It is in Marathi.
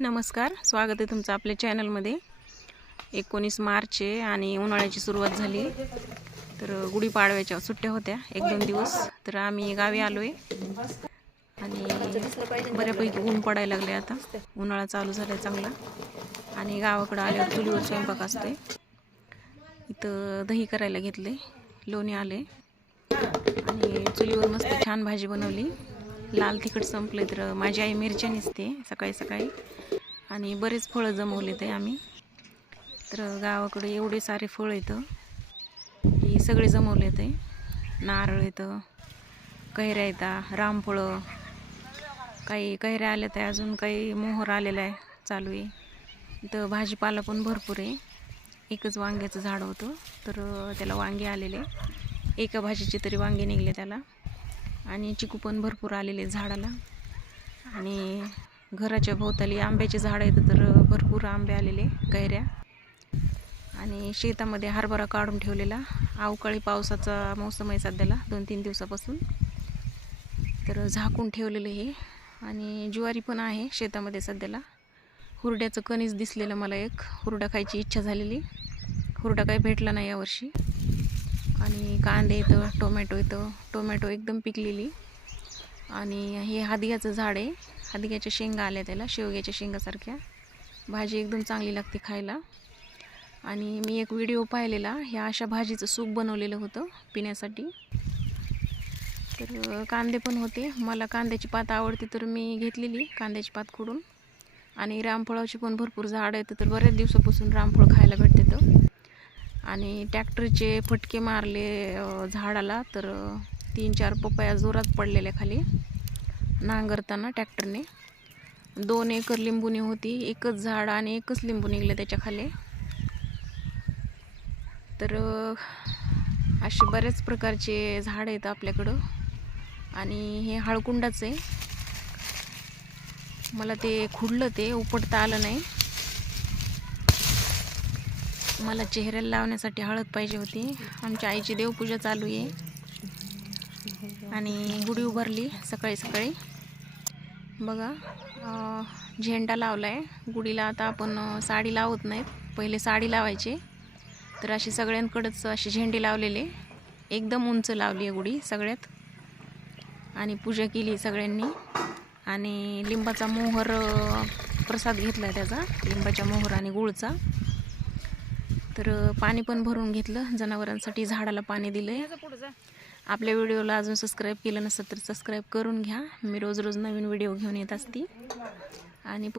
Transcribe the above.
नमस्कार, स्वागत आहे तुमचं आपल्या चॅनलमध्ये। 19 मार्च आहे आणि उन्हाळ्याची सुरुवात झाली। तर गुढीपाडव्याच्या सुट्ट्या होत्या 1-2 दिवस, तर आम्ही गावी आलोय आणि बऱ्यापैकी ऊन पडायला लागले आता। उन्हाळा चालू झालाय चांगला आणि गावाकडे आल्यावर चुलीवर स्वयंपाक असतोय। इथं दही करायला घेतले, लोणी आले आणि चुलीवर मस्त छान भाजी बनवली। लाल तिखट संपले तर माझी आई मिरच्या निसते सकाळी सकाळी आणि बरेच फळं जमवले ते आम्ही। तर गावाकडे एवढे सारे फळ येतं की सगळे जमवले ते। नारळ येतं, कैऱ्या येतात, रामफळं, काही कैऱ्या आल्या त्या, अजून काही मोहर आलेला आहे, चालू आहे। इथं भाजीपाला पण भरपूर आहे। एकच वांग्याचं झाड होतं तर त्याला वांगे आलेले, एका भाजीचे तरी वांगे निघले त्याला। आणि चिकू पण भरपूर आलेले झाडाला आणि घराच्या भोवताली आंब्याचे झाड आहेत तर भरपूर आंबे आलेले, कैऱ्या। आणि शेतामध्ये हरभरा काढून ठेवलेला, अवकाळी पावसाचा मौसम आहे सध्याला 2-3 दिवसापासून, तर झाकून ठेवलेलं हे। आणि ज्वारी पण आहे शेतामध्ये सध्याला। हुरड्याचं कणीस दिसलेलं मला, एक हुरडा खायची इच्छा झालेली, हुरडा काही भेटला नाही यावर्षी। आणि कांदे येतं, टोमॅटो येतं, टोमॅटो एकदम पिकलेली। आणि हे हादग्याचं झाड आहे, हादग्याच्या शेंगा आल्या त्याला, शेवग्याच्या शेंगासारख्या। भाजी एकदम चांगली लागते खायला। आणि मी एक व्हिडिओ पाहिलेला, ह्या अशा भाजीचं सूप बनवलेलं होतं पिण्यासाठी। तर कांदे पण होते, मला कांद्याची पात आवडते तर मी घेतलेली कांद्याची पात खोडून। आणि रामफळाची पण भरपूर झाड आहेत, तर बऱ्याच दिवसापासून रामफळ खायला भेटते तर। आणि ट्रॅक्टरचे फटके मारले झाडाला तर 3-4 पपया जोरात पडलेल्या खाली नांगरताना ट्रॅक्टरने। 2 एकर लिंबुणी होती, एकच झाड आणि एकच लिंबू निघले त्याच्या खाली। तर असे बरेच प्रकारचे झाड आहेत आपल्याकडं। आणि हे हळकुंडाचं आहे, मला ते खुडलं, ते उपटता आलं नाही। मला चेहऱ्याला लावण्यासाठी हळद पाहिजे होती। आमच्या आईची देवपूजा चालू आहे आणि गुढी उभारली सकाळी सकाळी बघा। झेंडा लावलाय गुढीला। आता आपण साडी लावत नाहीत, पहिले साडी लावायचे, तर अशी सगळ्यांकडेच अशी झेंडे लावलेले, एकदम उंच लावली आहे गुढी सगळ्यात। आणि पूजा केली सगळ्यांनी आणि लिंबाचा मोहर प्रसाद घेतला त्याचा, लिंबाच्या मोहर आणि गुळचा। तर पाणी पण भरून घेतलं जनावरांसाठी, झाडाला पाणी दिलंय। आपल्या व्हिडिओला अजून सबस्क्राईब केलं नसेल तर सबस्क्राईब करून घ्या, मी रोज रोज नवीन व्हिडिओ घेऊन येत असते। आणि